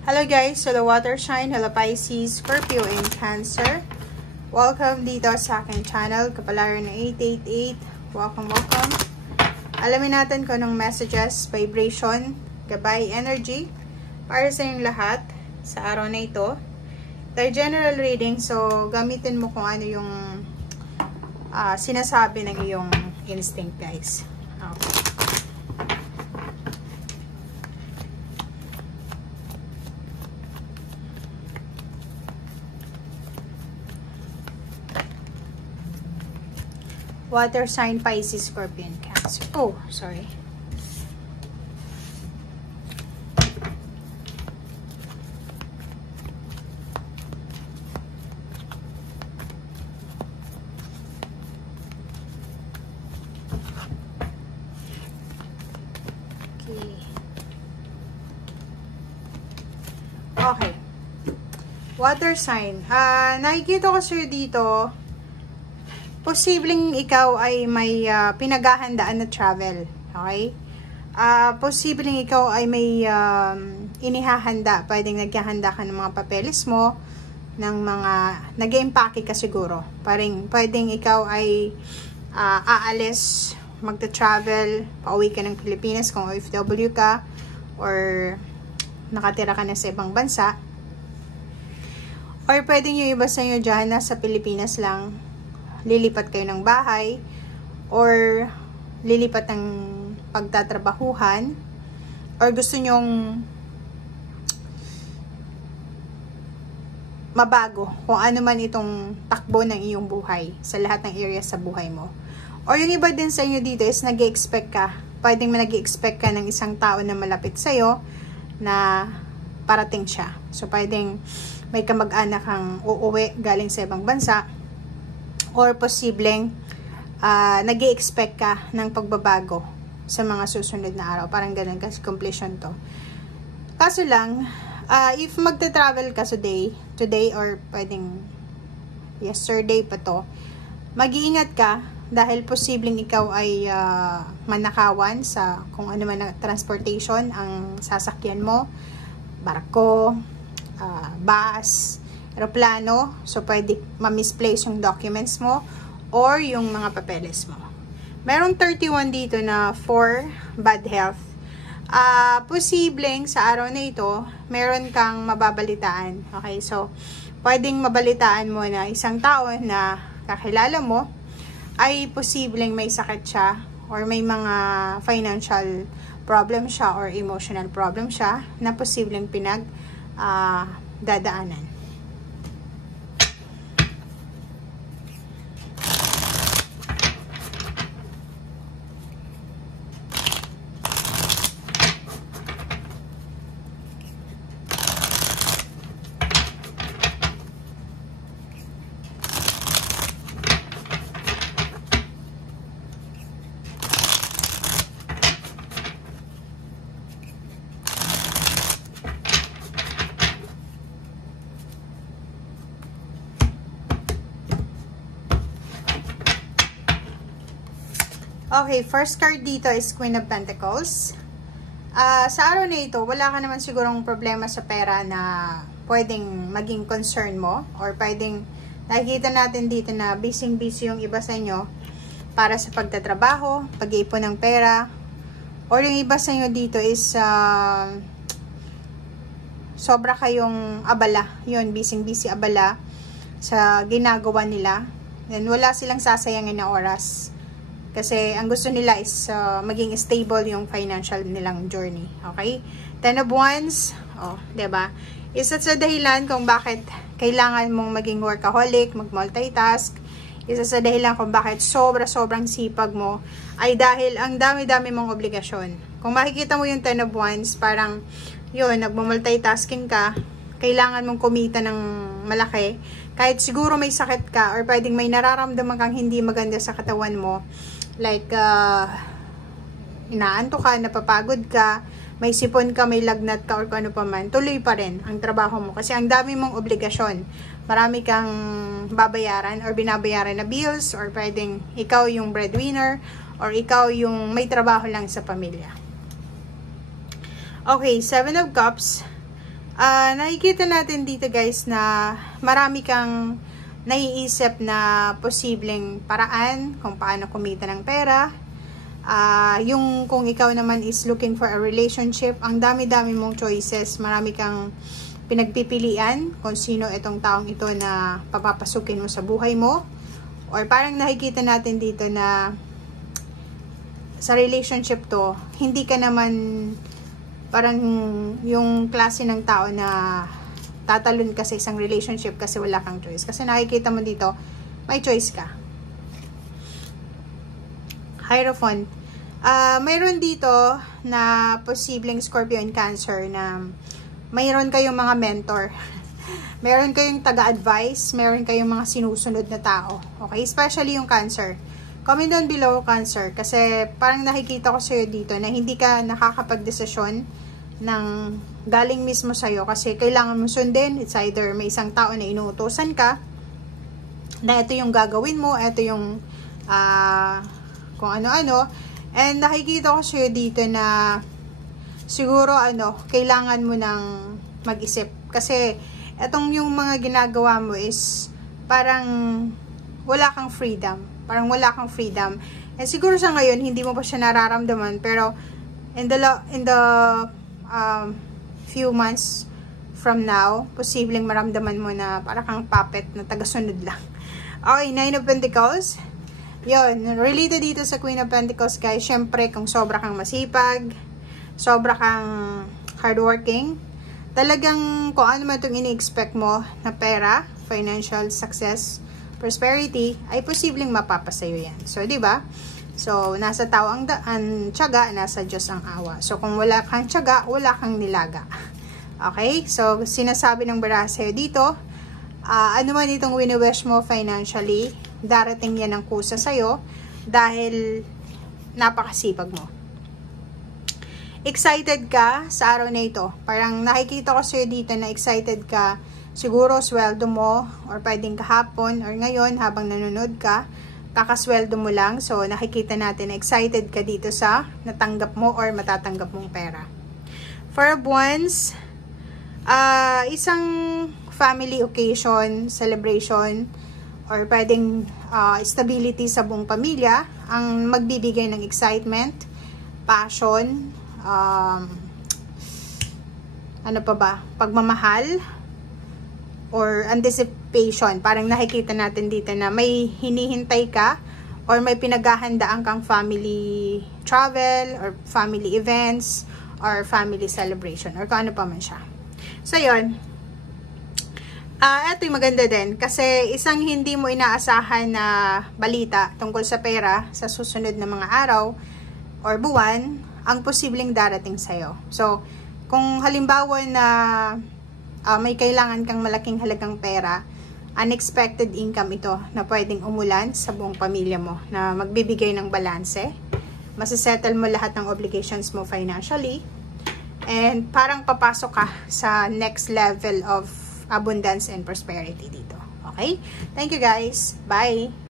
Hello guys, so the water sign, hello Pisces, Scorpio, and Cancer. Welcome dito sa aking channel, Kapalaran na 888. Welcome. Alamin natin kung anong messages, vibration, gabay, energy para sa inyong lahat sa araw na ito. Ito ay general reading, so gamitin mo kung ano yung sinasabi ng iyong instinct, guys. Okay. Water sign, Pisces, Scorpio, and Cancer. Oh, sorry. Okay. Water sign. Nakikita ko sir dito, posibleng ikaw ay may pinaghahandaan na travel. Okay? Posibleng ikaw ay may inihahanda. Pwedeng naghahanda ka ng mga papeles mo, ng mga nag-empake ka siguro. Pwedeng ikaw ay aalis, magta-travel, pauwi ka ng Pilipinas kung OFW ka, or nakatira ka na sa ibang bansa. Or pwedeng yung iba sa inyo dyan, nasa Pilipinas lang, lilipat kayo ng bahay or lilipat ng pagtatrabahuhan, or gusto nyong mabago kung ano man itong takbo ng iyong buhay sa lahat ng areas sa buhay mo. Or yung iba din sa inyo dito is nag-i-expect ka, pwedeng nag-i-expect ka ng isang tao na malapit sa'yo na parating siya. So pwedeng may kamag-anak kang uuwi galing sa ibang bansa, or posibleng nag-i-expect ka ng pagbabago sa mga susunod na araw. Parang ganun kasi completion to. Kaso lang, if magta-travel ka today or pwedeng yesterday pa to, mag-iingat ka dahil posibleng ikaw ay manakawan sa kung ano man na transportation ang sasakyan mo, barko, bus, aeroplano. So pwede ma-misplace yung documents mo or yung mga papeles mo. Merong 31 dito na for bad health. Posibleng sa araw na ito, meron kang mababalitaan. Okay, so pwedeng mabalitaan mo na isang tao na kakilala mo ay posibleng may sakit siya, or may mga financial problem siya, or emotional problem siya na posibleng dadaanan. Okay, first card dito is Queen of Pentacles. Sa araw na ito, wala ka naman sigurong problema sa pera na pwedeng maging concern mo, or pwedeng nakikita natin dito na busy-busy yung iba sa inyo para sa pagtatrabaho, pag-iipon ng pera, or yung iba sa inyo dito is sobra kayong abala, yun, busy-busy abala sa ginagawa nila, and wala silang sasayangin na oras. Kasi ang gusto nila is maging stable yung financial nilang journey. Okay? 10 of Wands. Oh, diba? Isa sa dahilan kung bakit kailangan mong maging workaholic, mag-multitask. Isa sa dahilan kung bakit sobrang sipag mo ay dahil ang dami-dami mong obligasyon. Kung makikita mo yung 10 of Wands, parang yun, nagmo-multitasking ka, kailangan mong kumita ng malaki. Kahit siguro may sakit ka, or pwedeng may nararamdaman kang hindi maganda sa katawan mo, like inaantok ka, napapagod ka, may sipon ka, may lagnat ka, or kung ano pa man, tuloy pa rin ang trabaho mo kasi ang dami mong obligasyon. Marami kang babayaran or binabayaran na bills, or pwedeng ikaw yung breadwinner, or ikaw yung may trabaho lang sa pamilya. Okay, 7 of Cups. Nakikita natin dito guys na marami kang naiisip na posibleng paraan kung paano kumita ng pera. Yung kung ikaw naman is looking for a relationship, ang dami-dami mong choices, marami kang pinagpipilian kung sino itong taong ito na papapasukin mo sa buhay mo. Or parang nakikita natin dito na sa relationship to, hindi ka naman parang yung klase ng tao na tatalon ka sa isang relationship kasi wala kang choice. Kasi nakikita mo dito, may choice ka. Hierophant. Mayroon dito na posibleng Scorpio and Cancer na mayroon kayong mga mentor. Mayroon kayong taga-advise, mayroon kayong mga sinusunod na tao. Okay? Especially yung Cancer. Comment down below, Cancer, kasi parang nakikita ko sa'yo dito na hindi ka nakakapag-desisyon ng galing mismo sa'yo kasi kailangan mo sundin. It's either may isang tao na inuutosan ka na ito yung gagawin mo, ito yung kung ano-ano. And nakikita ko sa'yo dito na siguro kailangan mo ng mag-isip kasi etong yung mga ginagawa mo is parang wala kang freedom. Parang wala kang freedom. And siguro sa ngayon, hindi mo pa siya nararamdaman. Pero, in the few months from now, posibleng maramdaman mo na parang kang puppet na tagasunod lang. Okay, Nine of Pentacles. Yun, related dito sa Queen of Pentacles, guys. Syempre, kung sobra kang masipag, sobra kang hardworking, talagang kung ano man itong ini-expect mo na pera, financial success, prosperity, ay posibleng mapapasayo yan. So, di ba? So, nasa tao ang tiyaga, nasa Diyos ang awa. So, kung wala kang tiyaga, wala kang nilaga. Okay? So, sinasabi ng baraha sa'yo dito, ano man itong wini-wish mo financially, darating yan ng kusa sa'yo dahil napakasipag mo. Excited ka sa araw na ito. Parang nakikita ko sa'yo dito na excited ka. Siguro sweldo mo or pwedeng kahapon or ngayon habang nanonood ka, kakasweldo mo lang. So, nakikita natin na excited ka dito sa natanggap mo or matatanggap mong pera. For Wands, isang family occasion, celebration, or pwedeng stability sa buong pamilya ang magbibigay ng excitement, passion, ano pa ba? Pagmamahal, or anticipation. Parang nakikita natin dito na may hinihintay ka or may pinaghahandaan kang family travel or family events or family celebration or kung ano pa man siya. So, yun. Ito yung maganda din kasi isang hindi mo inaasahan na balita tungkol sa pera sa susunod na mga araw or buwan ang posibleng darating sa'yo. So, kung halimbawa na may kailangan kang malaking halagang pera, unexpected income ito na pwedeng umulan sa buong pamilya mo na magbibigay ng balanse. Masisettle mo lahat ng obligations mo financially and parang papasok ka sa next level of abundance and prosperity dito. Okay? Thank you guys. Bye!